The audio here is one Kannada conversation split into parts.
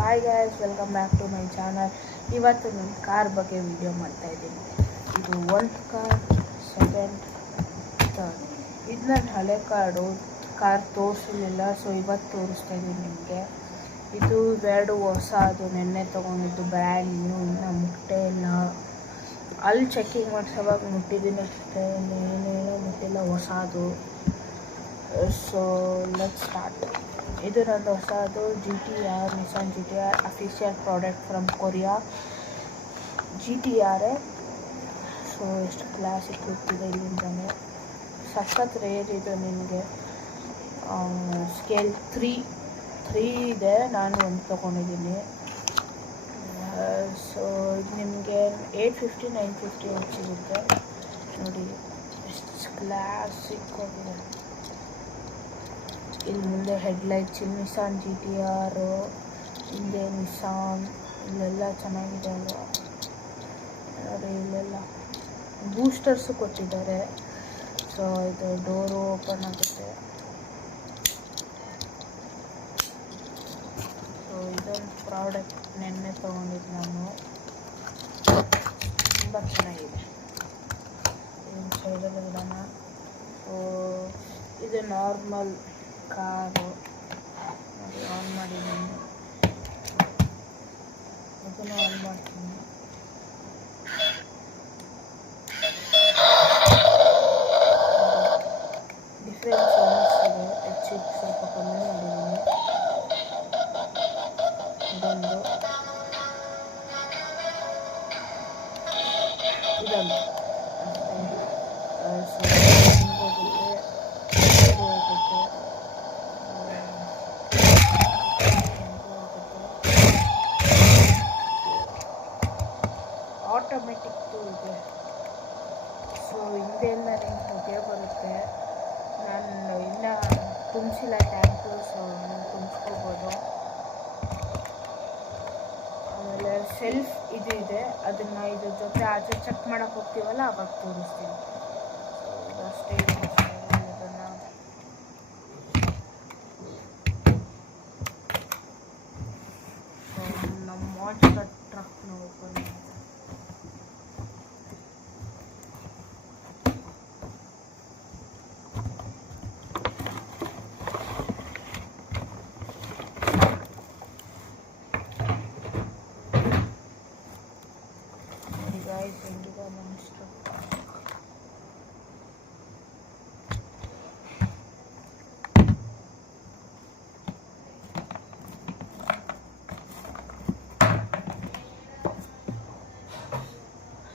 Hi guys, welcome back to my channel. ಇವತ್ತು ನಾನು ಕಾರ್ ಬಗ್ಗೆ ವಿಡಿಯೋ ಮಾಡ್ತಾಯಿದ್ದೀನಿ. ಇದು 1st ಕಾರ್, 2nd, 3rd. ಇದು ನನ್ನ ಹಳೆ ಕಾರ್ ತೋರಿಸಲಿಲ್ಲ, ಸೊ ಇವತ್ತು ತೋರಿಸ್ತಾ ಇದ್ದೀನಿ ನಿಮಗೆ. ಇದು ಎರಡು ಹೊಸ, ಅದು ನೆನ್ನೆ ತೊಗೊಂಡಿದ್ದು ಬ್ರ್ಯಾಂಡ್ ನ್ಯೂ, ಇನ್ನೂ ಮುಟ್ಟೇ ಇಲ್ಲ. ಅಲ್ಲಿ ಚೆಕಿಂಗ್ ಮಾಡಿಸೋವಾಗ ಮುಟ್ಟಿದ್ದೀನಿ ಅಷ್ಟೇ, ಏನೇನೋ ಮುಟ್ಟಿಲ್ಲ, ಹೊಸದು. So let's start. ಇದು ನಂದು ಹೊಸದು GT-R, Nissan GT-R official product from Korea. GT-R. So ಎಷ್ಟು ಕ್ಲಾಸಿಕ್ ಗೊತ್ತಿದೆ ಇಲ್ಲಿಂದಲೇ. ಸಖತ್ ರೇರ್ ಇದು. ನಿಮಗೆ ಸ್ಕೇಲ್ 3 ಇದೆ, ನಾನು ಒಂದು ತೊಗೊಂಡಿದ್ದೀನಿ. ಸೊ ಇದು ನಿಮಗೆ 850 950 ಸಿಗುತ್ತೆ. ನೋಡಿ ಎಷ್ಟು ಕ್ಲಾಸಿಕ್ ಆಗಿದೆ. ಇಲ್ಲಿ ಮುಂದೆ ಹೆಡ್ಲೈಟ್ಸ್, ನಿಸಾನ್ GT-R, ಹಿಂದೆ ನಿಸಾನ್, ಇಲ್ಲೆಲ್ಲ ಚೆನ್ನಾಗಿದೆ ಅಲ್ವಾ. ನೋಡಿ ಇಲ್ಲೆಲ್ಲ ಬೂಸ್ಟರ್ಸು ಕೊಟ್ಟಿದ್ದಾರೆ. ಸೊ ಇದು ಡೋರು ಓಪನ್ ಆಗುತ್ತೆ. ಸೊ ಇದೊಂದು ಪ್ರಾಡಕ್ಟ್ ನೆನ್ನೆ ತೊಗೊಂಡಿದ್ದು ನಾನು, ತುಂಬ ಚೆನ್ನಾಗಿದೆ. ಇದನ್ನು ಸೈಡಲ್ಲಿ ಇಡೋಣ. ಸೊ ಇದು ನಾರ್ಮಲ್ ಕಾರು. ನೋಡಿ ಆನ್ ಮಾಡಿದ್ದೀನಿ, ಇದನ್ನು ಆನ್ ಮಾಡ್ತೀನಿ. ಡಿಫ್ರೆನ್ಸ್ ಅನಿಸ್ತಿದೆ, ಹೆಚ್ಚಿಗೆ ಸ್ವಲ್ಪ ಕಮ್ಮಿ ಮಾಡಿದ್ದೀನಿ. ಇದೊಂದು ಆಟೋಮೆಟಿಕ್ಕು ಇದೆ. ಸೊ ಹಿಂದೆಲ್ಲ ನಿಮ್ಗೆ ಹೊಗೆ ಬರುತ್ತೆ. ನಾನು ಇನ್ನೂ ತುಂಬಿಸಿಲ್ಲ ಟ್ಯಾಂಕು, ಸೊ ನೀವು ತುಂಬಿಸ್ಕೋಬೋದು. ಆಮೇಲೆ ಸೆಲ್ಫ್ ಇದು ಇದೆ, ಅದನ್ನು ಇದ್ರ ಜೊತೆ ಆಚೆ ಚೆಕ್ ಮಾಡೋಕ್ಕೆ ಹೋಗ್ತೀವಲ್ಲ ಅವಾಗ ತೋರಿಸ್ತೀನಿ. ಸೊ ಇದಷ್ಟೇ ಇದನ್ನು ನಮ್ಮ ಮಾನ್ಸ್ಟರ್ ಟ್ರಕ್ನ ಓಪನ್ ಮಾಡಿ. ಹೆಂಗಿದೆ ಮಾನ್ಸ್ಟರ್.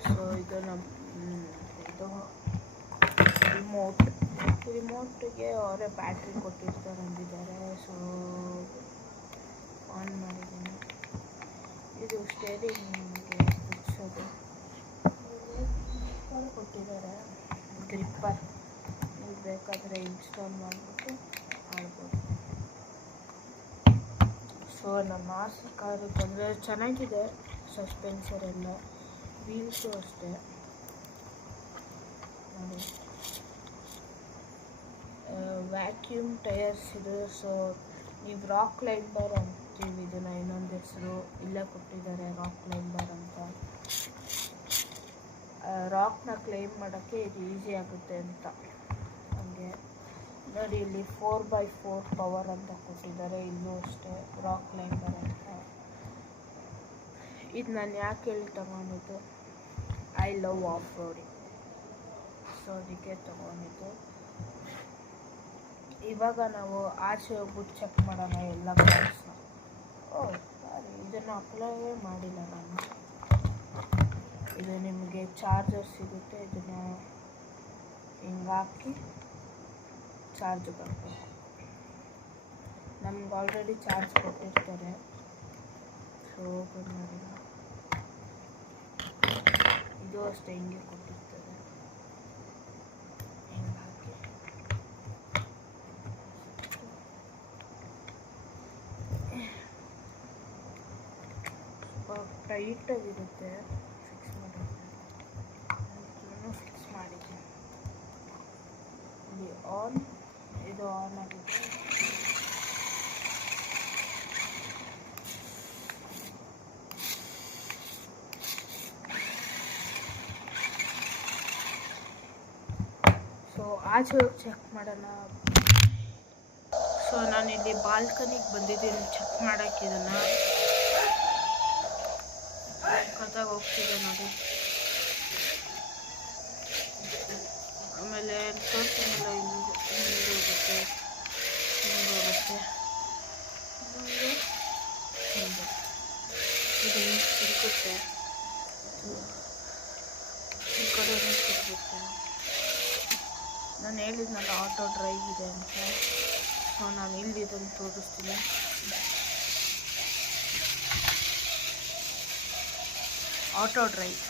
ಸೊ ಇದು ನಮ್ಮ ಇದು ರಿಮೋಟ್ಗೆ ಅವರೇ ಬ್ಯಾಟ್ರಿ ಕೊಟ್ಟಿರ್ತಾರೆ ಅಂದಿದ್ದಾರೆ. ಸೊ ಆನ್ ಮಾಡಿದ್ದೀನಿ. ಇದು ಸ್ಟೇರಿಂಗ್ ನಿಮಗೆ ಬಿಡಿಸೋದು ಕೊಟ್ಟಿದ್ದಾರೆ, ಗ್ರಿಪ್ಪರ್. ನೀವು ಬೇಕಾದರೆ ಇನ್ಸ್ಟಾಲ್ ಮಾಡಿಬಿಟ್ಟು ಆಡ್ಬೋದು. ಸೊ ನಮ್ಮ ಆಸೆ ಕಾರು ತಂದರೆ ಚೆನ್ನಾಗಿದೆ. ಸಸ್ಪೆನ್ಸರ್ ಎಲ್ಲ, ವೀಲ್ಸು ಅಷ್ಟೇ. ನೋಡಿ ವ್ಯಾಕ್ಯೂಮ್ ಟೈರ್ಸ್ ಇದು. ಸೊ ನೀವು ರಾಕ್ ಕ್ಲೈಂಬರ್ ಅಂತೀವಿ ಇದನ್ನು, ಇನ್ನೊಂದು ಹೆಸರು ಇಲ್ಲೇ ಕೊಟ್ಟಿದ್ದಾರೆ, ರಾಕ್ ಕ್ಲೈಂಬರ್ ಅಂತ. ರಾಕ್ನ ಕ್ಲೈಮ್ ಮಾಡೋಕ್ಕೆ ಇದು ಈಸಿ ಆಗುತ್ತೆ ಅಂತ. ಹಾಗೆ ನೋಡಿ ಇಲ್ಲಿ 4x4 ಪವರ್ ಅಂತ ಕೊಟ್ಟಿದ್ದಾರೆ, ಇಲ್ಲೂ ಅಷ್ಟೇ ರಾಕ್ ಕ್ಲೈಂಬರ್ ಅಂತ. ಇದು ನಾನು ಯಾಕೆ ಹೇಳಿ ತಗೊಂಡಿದ್ದು, I love off roading, so ಅದಕ್ಕೆ ತಗೊಂಡಿದ್ದು. ಇವಾಗ ನಾವು ಆಚೆ ಹೋಗ್ಬಿಟ್ಟು ಚೆಕ್ ಮಾಡೋಣ ಎಲ್ಲ ಕಾರ್ಸ್ನ. ಸಾರಿ, ಇದನ್ನು ಅಪ್ಲೈಯೇ ಮಾಡಿಲ್ಲ ನಾನು. ಇದು ನಿಮಗೆ ಚಾರ್ಜರ್ ಸಿಗುತ್ತೆ, ಇದನ್ನು ಹಿಂಗೆ ಹಾಕಿ ಚಾರ್ಜ್ ಬರಬೇಕು. ನಮ್ಗೆ ಆಲ್ರೆಡಿ ಚಾರ್ಜ್ ಕೊಟ್ಟಿರ್ತಾರೆ. ಸೊ ಓಪನ್ ಮಾಡಿಲ್ಲ. ಇದು ಅಷ್ಟೇ ಹಿಂಗೆ ಕೊಟ್ಟಿರ್ತಾರೆ, ಹಿಂಗೆ ಹಾಕಿ ಸ್ವಲ್ಪ ಟೈಟಾಗಿರುತ್ತೆ. ಫಿಕ್ಸ್ ಮಾಡಿದ್ದೀನಿ. ಇಲ್ಲಿ ಆನ್, ಇದು ಆನ್ ಆಗಿದೆ. ಆಚೆ ಹೋಗಿ ಚೆಕ್ ಮಾಡೋಣ. ಸೊ ನಾನಿಲ್ಲಿ ಬಾಲ್ಕನಿಗೆ ಬಂದಿದ್ದೀನಿ ಚೆಕ್ ಮಾಡೋಕ್ಕೆ. ಇದನ್ನು ಕತ್ತಾಗ ಹೋಗ್ತಿದೆ ನೋಡಿ. ಆಮೇಲೆ ತೋರಿಸ್ತೀನಲ್ಲ, ಹಿಂಗೆ ಹೋಗುತ್ತೆ, ಹಿಂಗೆ ಹೋಗುತ್ತೆ, ಹಿಂಗೆ ಇದು ಹಿಂಗೆ ತಿರುಗುತ್ತೆ, ಈ ಕಡೆ ತಿರುಗುತ್ತೆ. ನಾನು ಹೇಳಿದ್ನಲ್ಲ ಆಟೋ ಡ್ರೈವ್ ಇದೆ ಅಂತ. ಸೊ ನಾನು ಇಲ್ಲಿದ್ದನ್ನು ತೋರಿಸ್ತೀನಿ. ಆಟೋ ಡ್ರೈವ್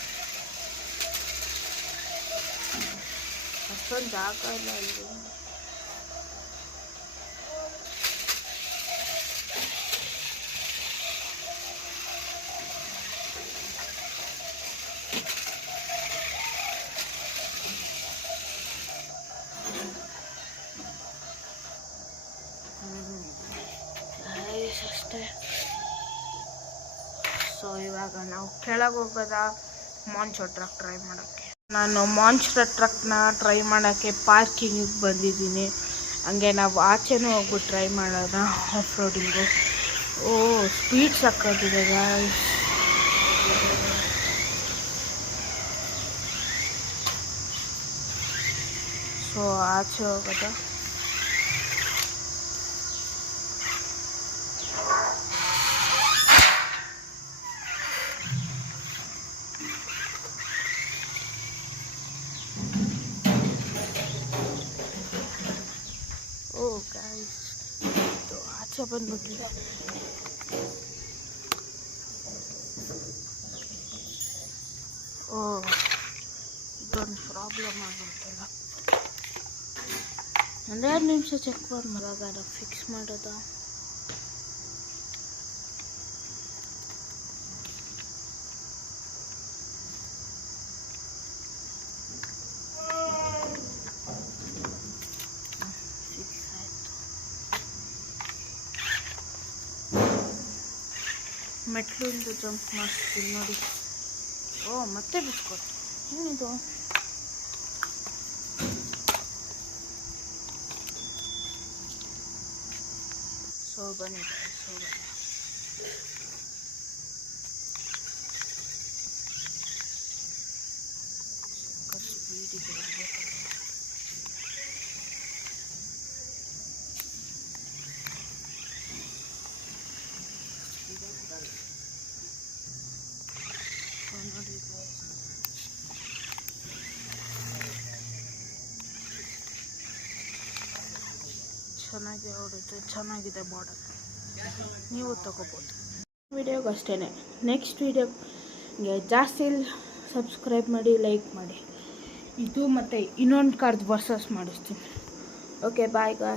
ಅಷ್ಟೊಂದು ಜಾಗ ಇಲ್ಲ ಇಲ್ಲಿ. ಅಷ್ಟೇ. ಸೊ ಇವಾಗ ನಾವು ಕೆಳಗೆ ಹೋಗೋದ ಮಾನ್ಸ್ಟರ್ ಟ್ರಕ್ ಟ್ರೈ ಮಾಡೋಕ್ಕೆ. ನಾನು ಮಾನ್ಸ್ಟರ್ ಟ್ರಕ್ನ ಟ್ರೈ ಮಾಡೋಕ್ಕೆ ಪಾರ್ಕಿಂಗಿಗೆ ಬಂದಿದ್ದೀನಿ. ಹಂಗೆ ನಾವು ಆಚೆನೂ ಹೋಗ್ಬಿಟ್ಟು ಟ್ರೈ ಮಾಡೋಣ ಆಫ್ ರೋಡಿಂಗು. ಓ ಸ್ಪೀಡ್ ಸಾಕಾಗಿದೆ ಗಾಯ್ಸ್. ಸೊ ಆಚೆ ಹೋಗೋದ. ಓ ಗಾಯ್ಸ್ ಆಚೆ ಬಂದ್ಬಿಟ್ಟಿದೆ. ಓ ಇದೊಂದು ಪ್ರಾಬ್ಲಮ್ ಆಗುತ್ತಲ್ಲ. ಒಂದೆರಡು ನಿಮಿಷ ಚೆಕ್ ಮಾಡಿ ಮರಾಗ ಫಿಕ್ಸ್ ಮಾಡೋದ. ಮೆಟ್ಲಿಂದ ಜಂಪ್ ಮಾಡಿಸ್ತೀನಿ ನೋಡಿ. ಓ ಮತ್ತೆ ಬಿಸ್ಕೊಟ್ಟು ಏನಿದು? ಸೊ ಬನ್ನಿ ಸ್ಪೀಡಿಗೆ ಬರಬೇಕು. ನೋಡಿ ಚೆನ್ನಾಗಿ ಹೊಡುತ್ತೆ, ಚೆನ್ನಾಗಿದೆ ಮಾಡಲ್. ನೀವು ತಗೋಬೋದು. ವಿಡಿಯೋಗೆ ಅಷ್ಟೇ. ನೆಕ್ಸ್ಟ್ ವಿಡಿಯೋಗೆ ಜಾಸ್ತಿ ಸಬ್ಸ್ಕ್ರೈಬ್ ಮಾಡಿ, ಲೈಕ್ ಮಾಡಿ. ಇದು ಮತ್ತು ಇನ್ನೊಂದು ಕಾರ್ದು ವರ್ಸಸ್ ಮಾಡಿಸ್ತೀನಿ. Okay bye guys.